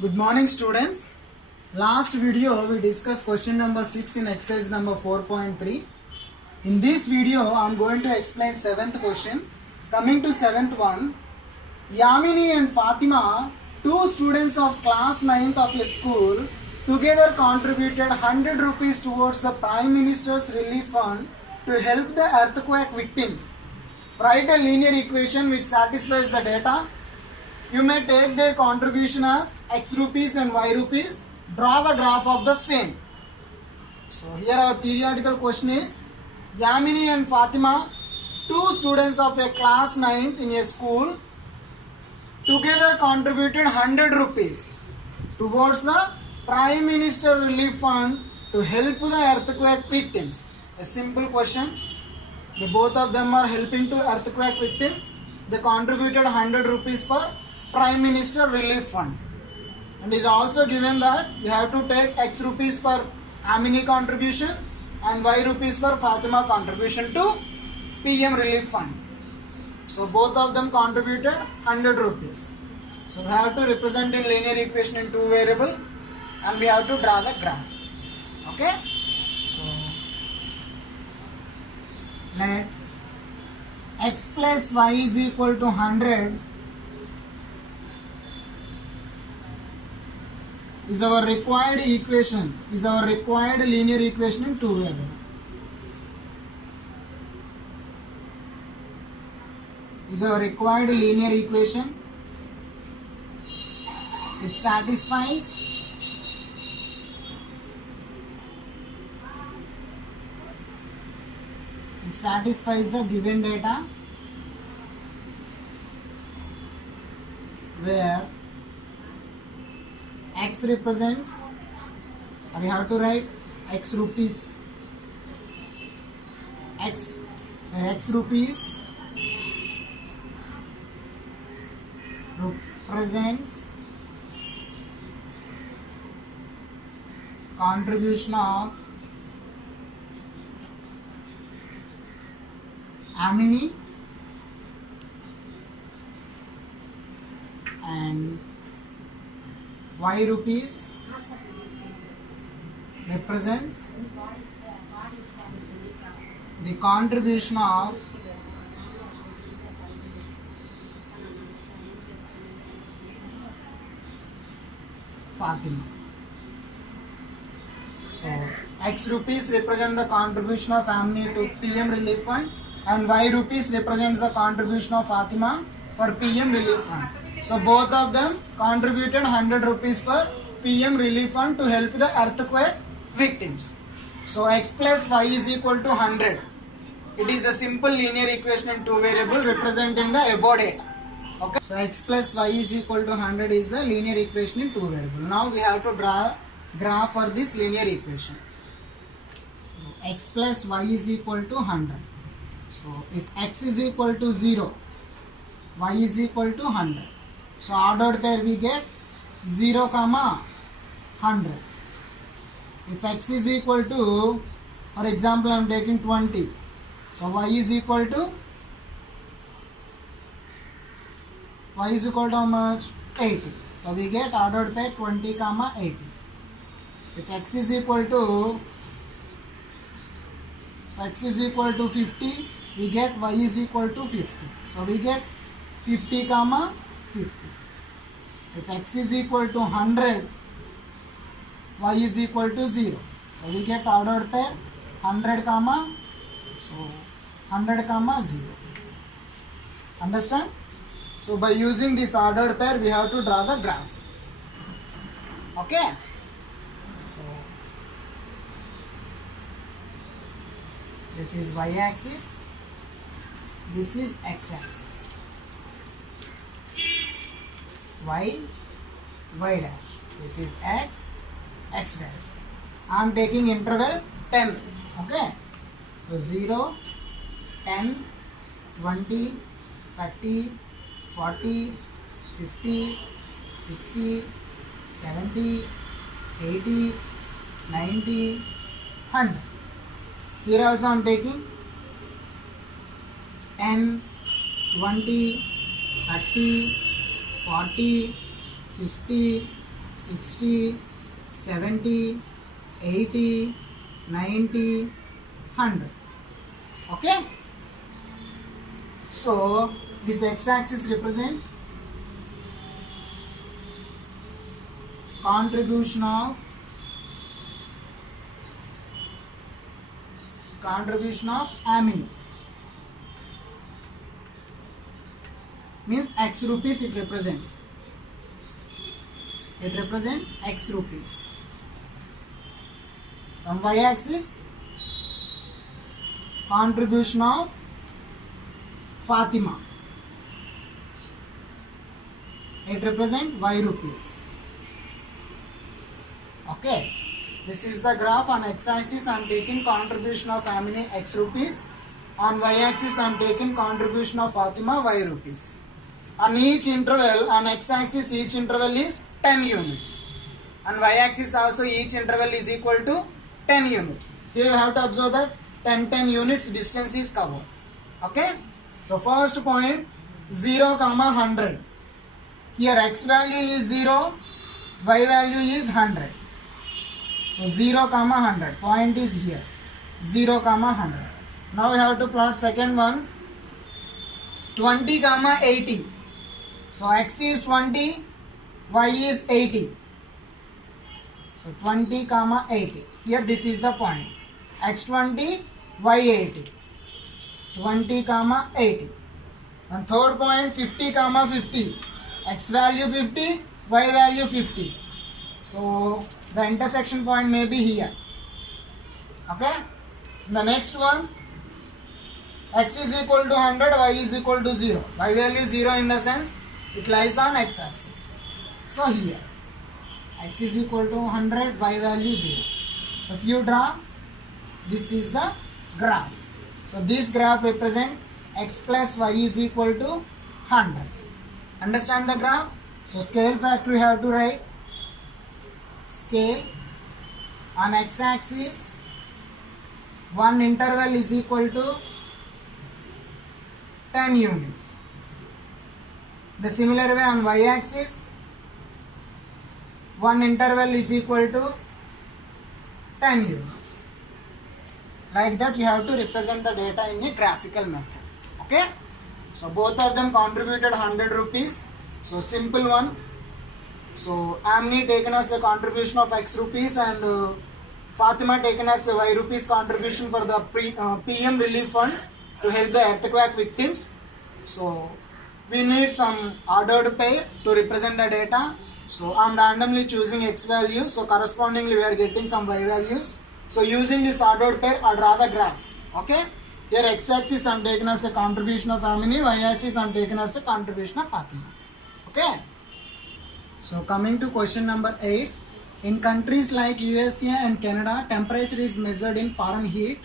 Good morning students. Last video we discussed question number 6 in exercise number 4.3. In this video I am going to explain 7th question. Coming to 7th one, Yamini and Fatima, two students of class 9th of a school, together contributed 100 rupees towards the Prime Minister's Relief Fund to help the earthquake victims. Write a linear equation which satisfies the data. You may take their contribution as X rupees and Y rupees. Draw the graph of the same. So here our theoretical question is, Yamini and Fatima, two students of a class 9th in a school, together contributed 100 rupees towards the Prime Minister Relief Fund to help the earthquake victims. A simple question. Both of them are helping to earthquake victims. They contributed 100 rupees for Prime Minister Relief Fund. And is also given that you have to take X rupees for Amini contribution and Y rupees for Fatima contribution to PM Relief Fund. So both of them contributed 100 rupees. So we have to represent in linear equation in two variable and we have to draw the graph. Okay. So let X plus Y is equal to 100 is our required equation, is our required linear equation in two variable. Is our required linear equation. It satisfies the given data where X represents, or you have to write X rupees, where X rupees represents contribution of Amini and Y rupees represents the contribution of Fatima. So X rupees represent the contribution of Amini to PM Relief Fund and Y rupees represents the contribution of Fatima for PM Relief Fund. So both of them contributed 100 rupees for PM Relief Fund to help the earthquake victims. So X plus Y is equal to 100. It is a simple linear equation in two variable representing the above data. Okay. So X plus Y is equal to 100 is the linear equation in two variable. Now we have to draw a graph for this linear equation. So X plus Y is equal to 100. So if X is equal to 0, Y is equal to 100. So ordered pair we get 0, 100. If X is equal to, for example I am taking 20. So Y is equal to how much? 80. So we get ordered pair 20, 80. If X is equal to 50, we get Y is equal to 50. So we get 50, 50. If X is equal to 100, Y is equal to 0. So we get ordered pair 100, 0. Understand? So by using this ordered pair, we have to draw the graph. Okay? So this is Y axis, this is X axis. Y dash. This is X dash. I am taking interval 10. Okay. So 0, 10, 20, 30, 40, 50, 60, 70, 80, 90, 100. Here also I am taking 10, 20, 30, 40, 50, 60, 70, 80, 90, 100. Okay. So this x-axis represent contribution of amine, means x rupees it represents. It represents x rupees. From y-axis, contribution of Fatima. It represents y rupees. Okay. This is the graph. On x-axis I am taking contribution of Amine x rupees. On y-axis I am taking contribution of Fatima y rupees. On each interval, on x-axis each interval is 10 units. On y-axis also each interval is equal to 10 units. Here you have to observe that 10 units distance is covered. Okay. So first point 0, 100. Here x value is 0, y value is 100. So 0, 100. Point is here. 0, 100. Now we have to plot second one. 20, 80. So x is 20, y is 80. So 20, 80. Here this is the point. X 20, y 80. 20, 80. And third point 50, 50. X value 50, y value 50. So the intersection point may be here. Okay. The next one, x is equal to 100, y is equal to 0. Y value 0 in the sense it lies on x-axis. So here x is equal to 100, y value 0. If you draw, this is the graph. So this graph represents x plus y is equal to 100. Understand the graph? So scale factor you have to write. Scale on x-axis, one interval is equal to 10 units. The similar way on y-axis, one interval is equal to 10 units. Like that you have to represent the data in a graphical method. Okay. So both of them contributed 100 rupees. So simple one. So Amine taken as a contribution of x rupees and Fatima taken as a y rupees contribution for the PM relief fund to help the earthquake victims. So we need some ordered pair to represent the data. So I am randomly choosing x values. So correspondingly we are getting some y values. So using this ordered pair I draw the graph. Okay. Here x-axis I am taken as a contribution of Amine, y-axis I am taken as a contribution of Fatima. Okay. So coming to question number 8. In countries like USA and Canada, temperature is measured in Fahrenheit,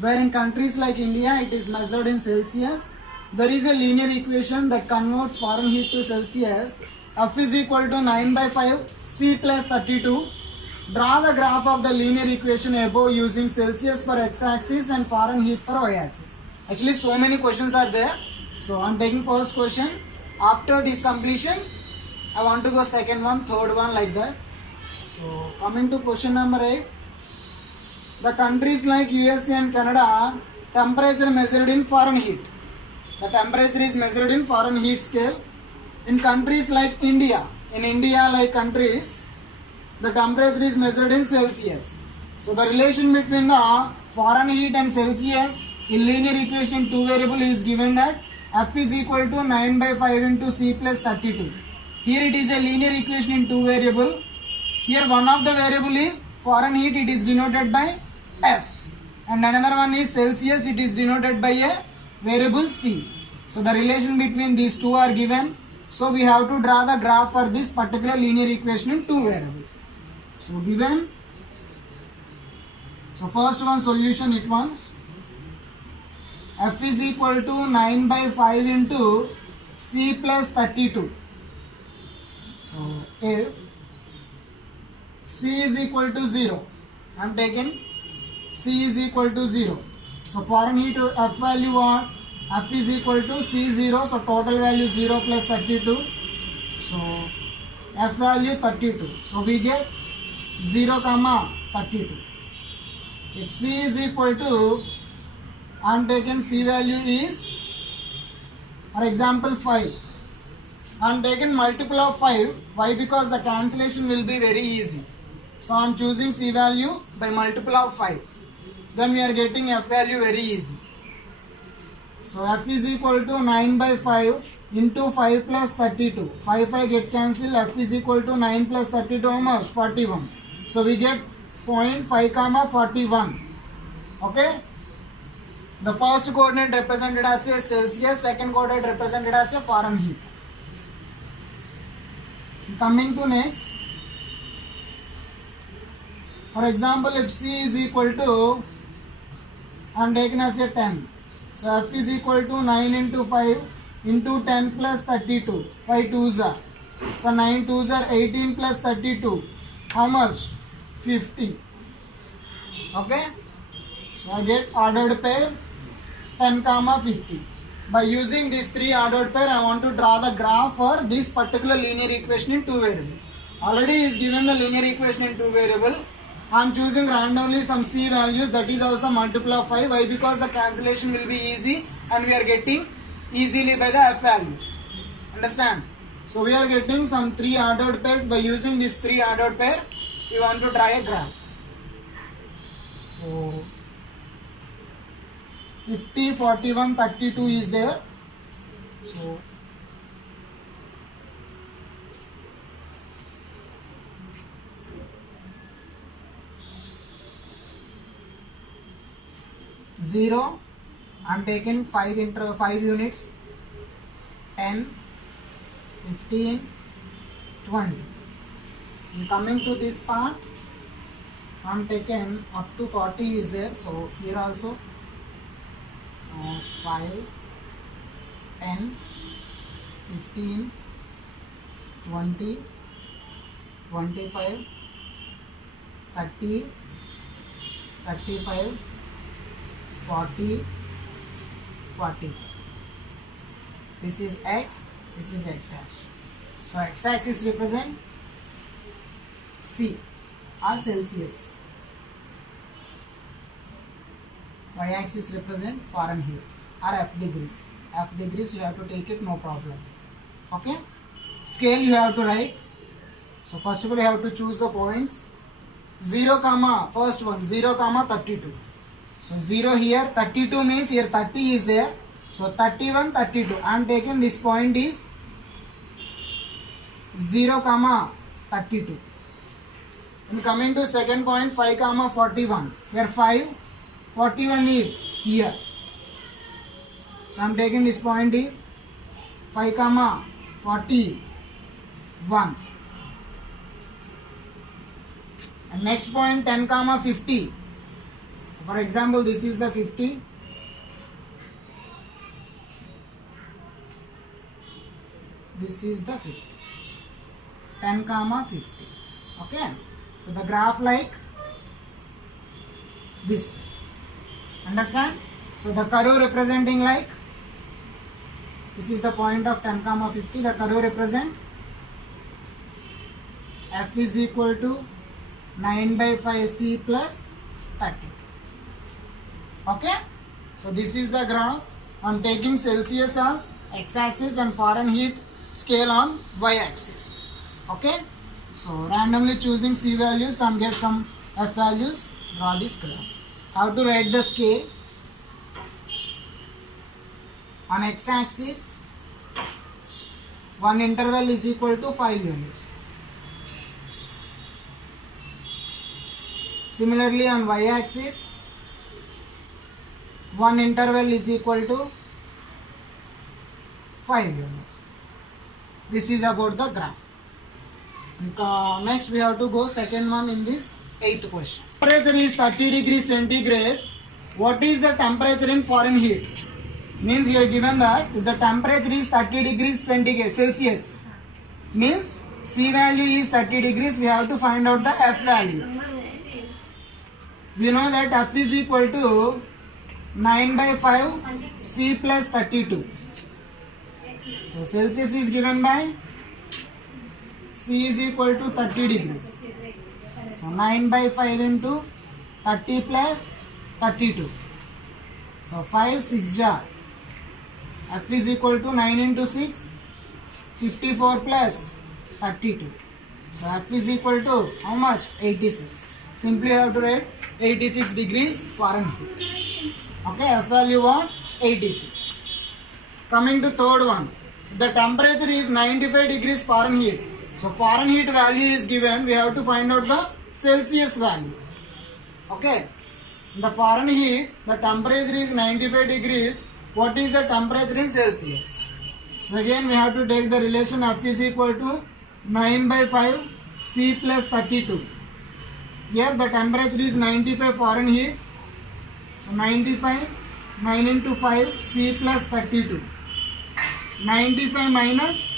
where in countries like India it is measured in Celsius. There is a linear equation that converts Fahrenheit to Celsius. F is equal to 9 by 5 C plus 32. Draw the graph of the linear equation above using Celsius for x-axis and Fahrenheit for y-axis. Actually so many questions are there. So I am taking first question. After this completion, I want to go second one, third one, like that. So coming to question number 8. The countries like USA and Canada, temperature measured in Fahrenheit. The temperature is measured in Fahrenheit scale. In countries like India, like countries, the temperature is measured in Celsius. So the relation between the Fahrenheit and Celsius in linear equation in two variable is given that F is equal to 9 by 5 into C plus 32. Here it is a linear equation in two variable. Here one of the variable is Fahrenheit, it is denoted by F, and another one is Celsius, it is denoted by a variable C. So the relation between these two are given. So we have to draw the graph for this particular linear equation in two variable. So given. So first one solution, it was F is equal to 9 by 5 into C plus 32. So if C is equal to 0, I am taking C is equal to 0. So Fahrenheit F value what? F is equal to C0. So total value 0 plus 32. So F value 32. So we get 0 comma 32. If C is equal to, I am taken C value is, for example, 5. I am taken multiple of 5. Why? Because the cancellation will be very easy. So I am choosing C value by multiple of 5. Then we are getting F value very easy. So F is equal to 9 by 5 into 5 plus 32. 5 get cancelled. F is equal to 9 plus 32, how much? 41. So we get 0.5 comma 41. Okay. The first coordinate represented as a Celsius, second coordinate represented as a Fahrenheit. Coming to next. For example, if C is equal to, I am taken as a 10. So F is equal to 9 into 5 into 10 plus 32. 5 2s are. So 9 2s are 18 plus 32. How much? 50. Okay. So I get ordered pair 10 comma 50. By using these three ordered pair, I want to draw the graph for this particular linear equation in 2 variable. Already is given the linear equation in 2 variable. I am choosing randomly some C values, that is also multiple of 5. Why? Because the cancellation will be easy and we are getting easily by the F values. Understand? So we are getting some 3 ordered pairs. By using this 3 ordered pair, we want to draw a graph. So 50, 41, 32 is there. So zero, I am taking 5 units, 10, 15, 20. And coming to this part, I am taken up to 40 is there. So here also 5, 10, 15, 20, 25, 30, 35, 40, 45. This is X, this is X dash. So X axis represent C or Celsius. Y axis represent Fahrenheit or F degrees. F degrees you have to take it, no problem. Okay. Scale you have to write. So first of all you have to choose the points. 0 comma, first one 0 comma 32. So 0 here, 32 means here 30 is there. So 31, 32. I am taking this point is 0 comma 32. And coming to second point 5 comma 41. Here 5, 41 is here. So I am taking this point is 5 comma 41. And next point 10 comma 50. So for example, this is the 50. This is the 50. 10 comma 50. Okay. So the graph like this. Understand? So the curve representing like, this is the point of 10 comma 50. The curve represent F is equal to 9 by 5 C plus 30. Okay. So this is the graph. I am taking Celsius as x-axis and Fahrenheit scale on y-axis. Okay. So randomly choosing C values and get some F values. Draw this graph. How to write the scale? On x-axis, one interval is equal to 5 units. Similarly on y-axis, one interval is equal to 5 units. This is about the graph. Next we have to go second one in this 8th question. Temperature is 30 degrees centigrade. What is the temperature in Fahrenheit? Means here given that if the temperature is 30 degrees centigrade Celsius, means C value is 30 degrees, we have to find out the F value. We know that F is equal to 9 by 5 C plus 32. So Celsius is given by C is equal to 30 degrees. So 9 by 5 into 30 plus 32. So 5 6 jar. F is equal to 9 into 6, 54 plus 32. So F is equal to how much? 86. Simply have to write 86 degrees Fahrenheit. Okay, F value what? 86. Coming to third one. The temperature is 95 degrees Fahrenheit. So Fahrenheit value is given. We have to find out the Celsius value. Okay. The Fahrenheit, the temperature is 95 degrees. What is the temperature in Celsius? So again we have to take the relation F is equal to 9 by 5 C plus 32. Here the temperature is 95 Fahrenheit. So 95, 9 into 5 C plus 32. 95 minus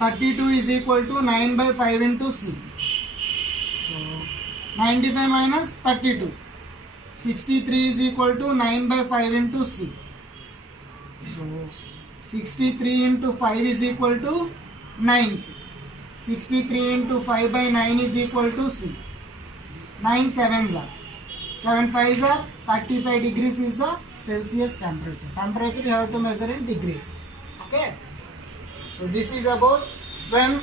32 is equal to 9 by 5 into C. So 95 minus 32. 63 is equal to 9 by 5 into C. So 63 into 5 is equal to 9C. 63 into 5 by 9 is equal to C. 9 7s are. 7 5s are 35 degrees is the Celsius temperature. Temperature you have to measure in degrees. Okay. So this is about when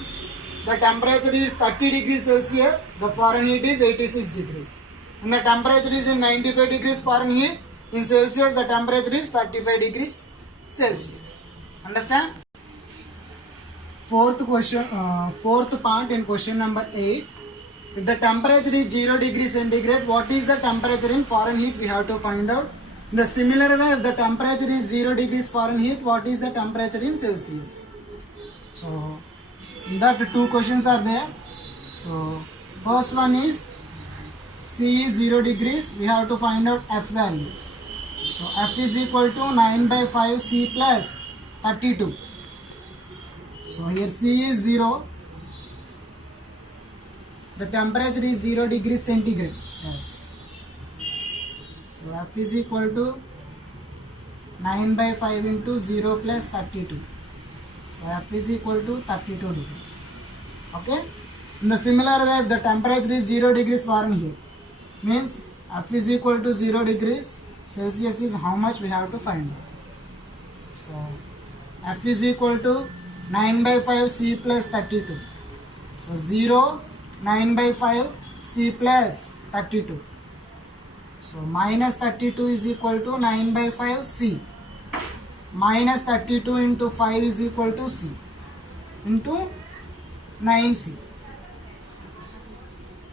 the temperature is 30 degrees Celsius, the Fahrenheit is 86 degrees. And the temperature is in 95 degrees Fahrenheit, in Celsius the temperature is 35 degrees Celsius. Understand? Fourth part in question number 8. If the temperature is 0 degrees centigrade, what is the temperature in Fahrenheit? We have to find out. In the similar way, if the temperature is 0 degrees Fahrenheit, what is the temperature in Celsius? So, in that two questions are there. So, first one is C is 0 degrees. We have to find out F value. So, F is equal to 9 by 5 C plus 32. So, here C is 0. The temperature is 0 degrees centigrade. Yes. So F is equal to 9 by 5 into 0 plus 32. So F is equal to 32 degrees. Okay. In the similar way, if the temperature is 0 degrees Fahrenheit, means F is equal to 0 degrees Celsius is how much we have to find out. So F is equal to 9 by 5 C plus 32. So 0, 9 by 5 C plus 32. So minus 32 is equal to 9 by 5 C. Minus 32 into 5 is equal to C into 9C.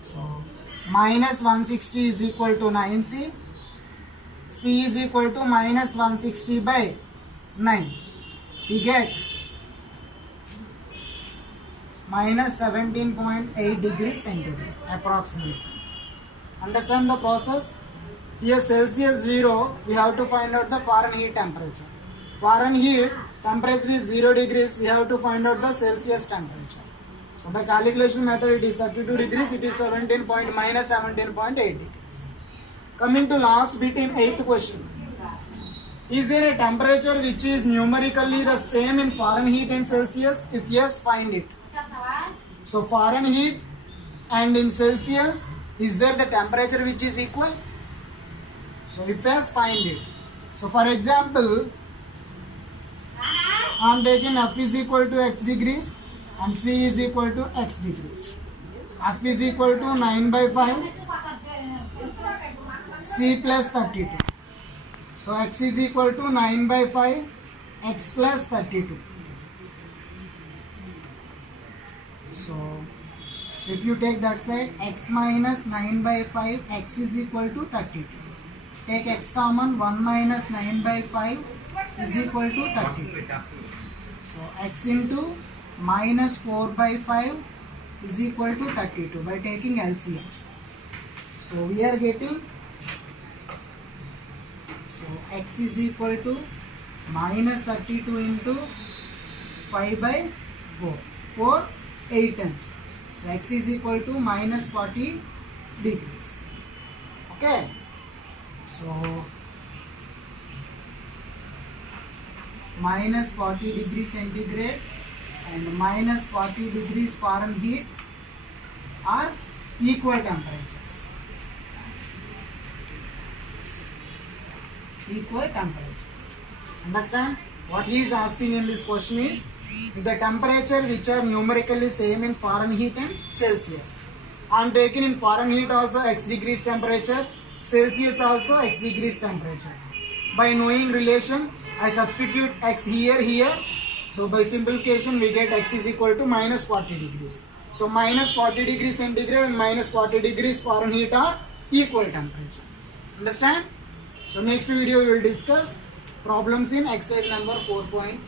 So minus 160 is equal to 9C. C is equal to minus 160 by 9. We get minus 17.8 degrees centigrade approximately. Understand the process? Here Celsius 0, we have to find out the Fahrenheit temperature. Fahrenheit temperature is 0 degrees, we have to find out the Celsius temperature. So by calculation method it is 32 degrees, it is minus 17.8 degrees. Coming to last bit in 8th question. Is there a temperature which is numerically the same in Fahrenheit and Celsius? If yes, find it. So Fahrenheit and in Celsius, is there the temperature which is equal? So if yes, find it. So for example, I am taking F is equal to x degrees and C is equal to x degrees. F is equal to 9 by 5 C plus 32. So x is equal to 9 by 5 x plus 32. So if you take that side, x minus 9 by 5 x is equal to 32. Take x common, 1 minus 9 by 5 is equal to 32. So x into minus 4 by 5 is equal to 32 by taking LCM. So we are getting, so x is equal to minus 32 into 5 by 4. 4 8 times. So x is equal to minus 40 degrees. Okay. So minus 40 degrees centigrade and minus 40 degrees Fahrenheit are equal temperatures. Equal temperatures. Understand? What he is asking in this question is the temperature which are numerically same in Fahrenheit and Celsius. I am taking in Fahrenheit also x degrees temperature, Celsius also x degrees temperature. By knowing relation, I substitute x here. So by simplification, we get x is equal to minus 40 degrees. So minus 40 degrees centigrade and minus 40 degrees Fahrenheit are equal temperature. Understand? So next video we will discuss problems in exercise number 4.4.